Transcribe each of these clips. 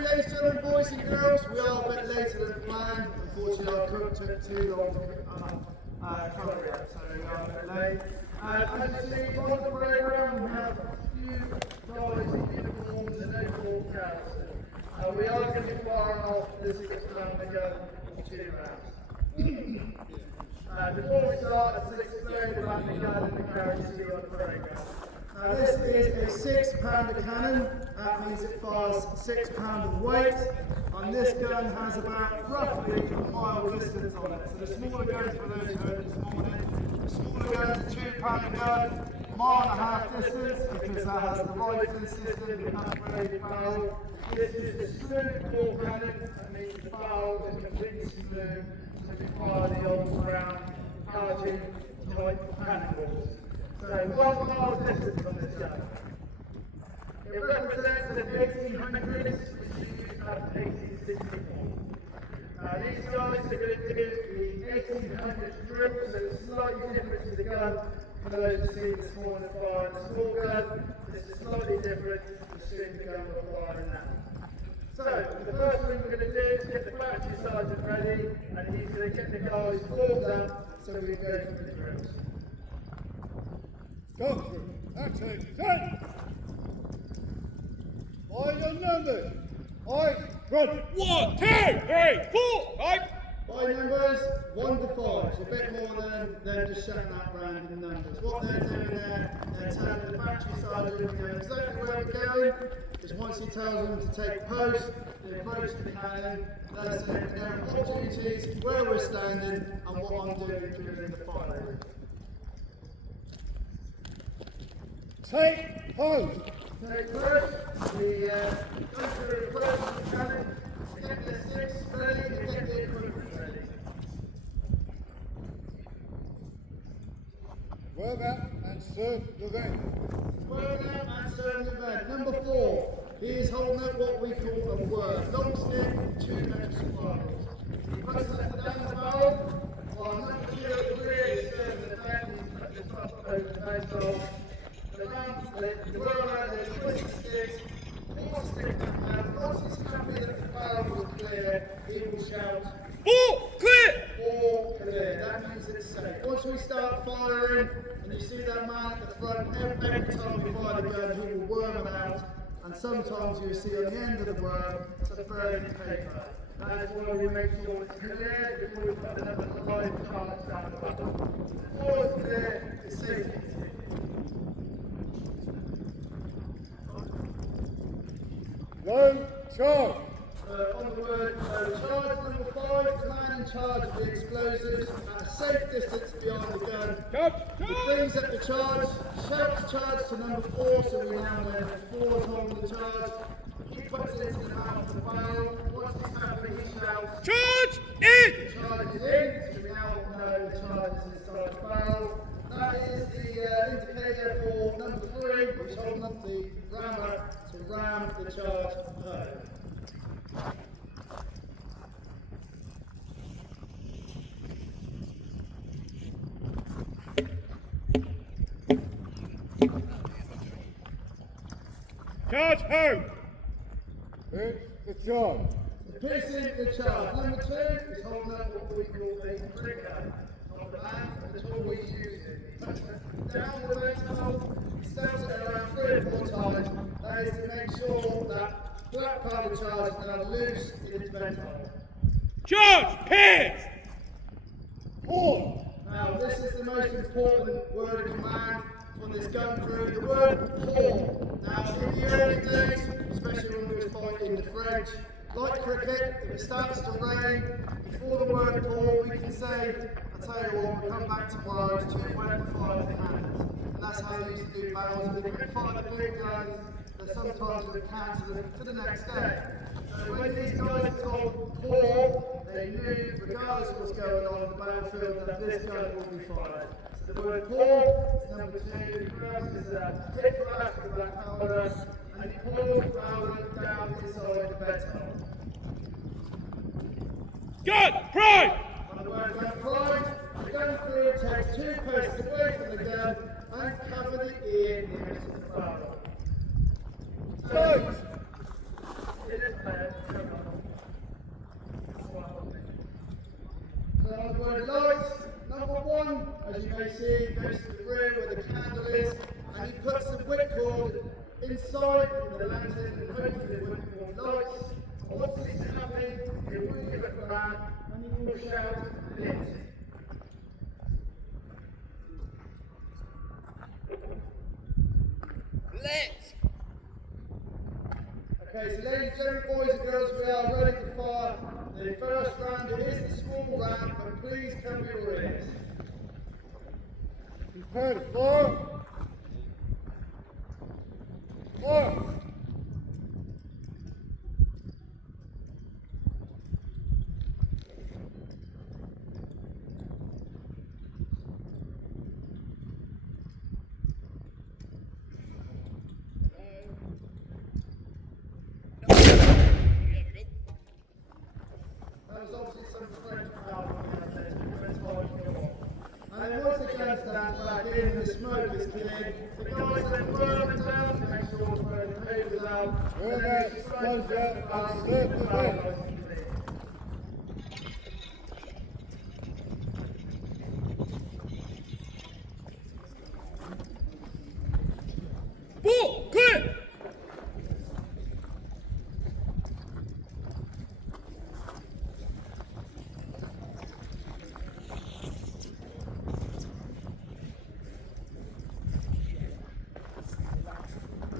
afternoon, ladies and gentlemen, boys and girls. We are a bit later than planned. Unfortunately, our cook took too long to cover it, so we are a bit late. As you see on the programme, we have a few guys in uniforms in Nothe Fort Garrison. We are going to be firing off the 6 round to go in 2 rounds. Before we start, let's explain about the gun and the carriage you on the programme. Now this is a 6-pounder cannon. That means it fires 6 pounds of weight, and this gun has about roughly a mile distance on it. So the smaller guns, for those who heard this morning, the smaller gun is a 2-pounder gun, 1.5 distance, because that has the rifling system, the upgraded barrel. This is the smooth bore cannon. That means the barrel is completely smooth, so we fire the old round charging type cannonballs. So 1 mile distance on this gun. It represents the 1800s, which we used to have 1864. These guys are going to do the 1800s drill, so it's slightly different to the gun. For those who've seen this morning firing a small gun, this is slightly different to seeing the gun we're firing now. So, the first thing we're going to do is get the battery sergeant ready, and he's going to get the guys formed up so we can go through the drills. Go through. Attention! By your numbers. I run. 1, 2, 3, 4, 5. By numbers, 1 to 5. So a bit more than just shouting that round in numbers. What they're doing there, they're telling the battery sergeant exactly where we're going. Because once he tells them to take post, they approach the cannon. They're saying their what duties, where we're standing, and what I'm doing during the firing. Take post. Take post. We go through the approach to the cannon, get the sticks ready, and get the equipment ready. Work out and serve the vent. Work out and serve the vent. Number 4. He is holding up what we call a word. Long stick, 2 extra spirals. He puts that down the barrel, while number 2 is serving the vent. He's put the top over the base hole. The word out there, 20 sticks, 4 sticks back out. Once he's happy that the barrel is clear, he will shout, 4 clear! 4 clear. That means it's safe. Once we start firing, and you see that man at the front, every time we fire the gun, he will worm it out. And sometimes you see on the end of the worm, it's a burning paper. That is why we make sure it's clear before we put another 5 charge down the back. 4 is clear, it's safety. Low charge. On the word charge, number 5, the man in charge of the explosives at a safe distance beyond the gun. He brings up the charge, shouts charge to number 4, so we now know that 4 is holding the charge. He puts it into the mouth of the barrel. Once it's happening, he shouts, Charge in! Charge is in, so we now know the charge is inside the barrel. That is the indicator for number 3, which is holding up the rammer to ram the charge home. Charge home! It's the charge. Piercing the charge. Number 2 is holding up what we call a trigger on the back of the tool we use. Down the left hole, stabs it around 3 or 4 times. That is to make sure that black part of the charge is now loose in its vent hole. Charge! Pierce! Horn. Now this is the most important word of command on this gun crew, the word horn. Now in the early days, especially when we were fighting the French, like cricket, if it starts to rain, before the word horn, we can say, I'll tell you what, we'll come back tomorrow to when to fire the cannons. And that's how we used to do battles. We could fire the big guns, but sometimes we would cancel them to the next day. So when these guys were told horn, they knew, regardless of what's going on in the battlefield, that this gun will be fired. So the word horn is number 2. First is a hit flash with black powder, and you pour the powder down inside the vent hole. Gun! Prime! On the word gun prime, the gun crew takes 2 paces away from the gun and cover the ear nearest to the barrel. So, it is red lights. Number 1, as you may see, goes to the rear where the candle is, and he puts the whipcord inside the lantern and hopefully the whipcord lights. Once this is happening, he will give it around and he will shout, lit. Lit! Okay, so ladies and gentlemen, boys and girls, we are ready to fire the first round. It is the small round, but please cover your ears. Prepare to fire! Fire! That was obviously some French power out there, and then once the gun stands back in and the smoke is cleared, the guys then burn it down to make sure the paper is out. Burn that sponge out and slip the vent. Ball, clear!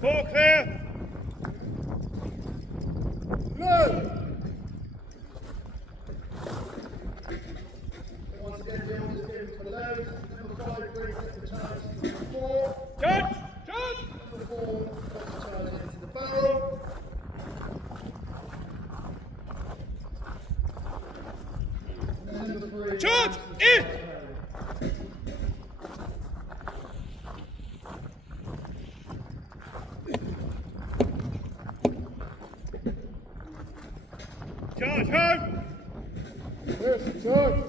Ball clear! No! Once again, the order's given for loads. Number 5 brings it to charge to number 4. Charge! Charge! Number 4 puts the charge into the barrel. And then number 3. Charge! In! Charge home! There's the charge!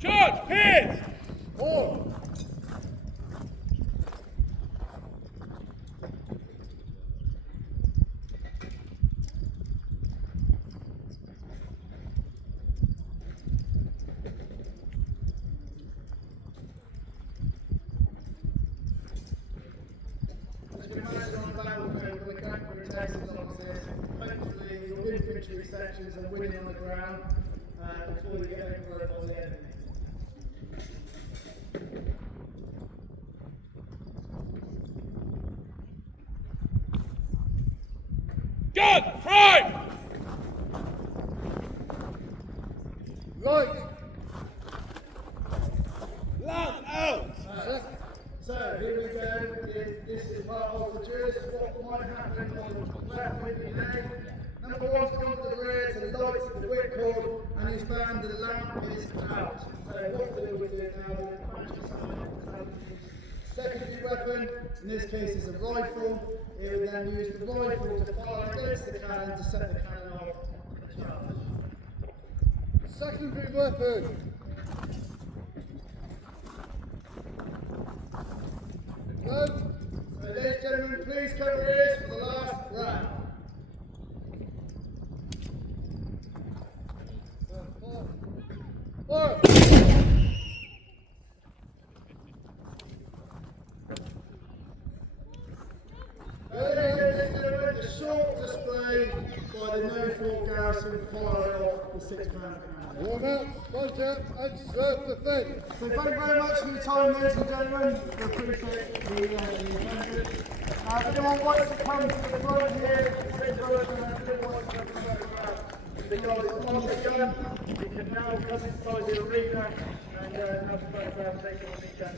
Charge! Hands! On! As you can imagine on the battlefield, when the going for attacks as long as this, hopefully your infantry sections are winning on the ground before you get overrun by the enemy. Gun! Prime! Light! Lamp out! So here we go. This is part of the drill. This is what might happen on the left with the leg. Number 1's gone to the rear to the lights of the whipcord, and he's found the lamp is out. So what we'll do now is secondary weapon. In this case, is a rifle. It would then use the rifle to fire against the cannon to set the cannon off and charge. Secondary weapon! No! So ladies and gentlemen, please cover your ears for the last round. Fire! Ladies and gentlemen, the short display by the Nothe Fort Garrison firing off the 6-pound cannon. Warm out, sponge out, and serve the fence! So thank you very much for your time, ladies and gentlemen. We appreciate the attention. If anyone wants to come to the front here, please go over and do what's going to because on the gun, we can now come inside the arena and have a photograph taken on the gun.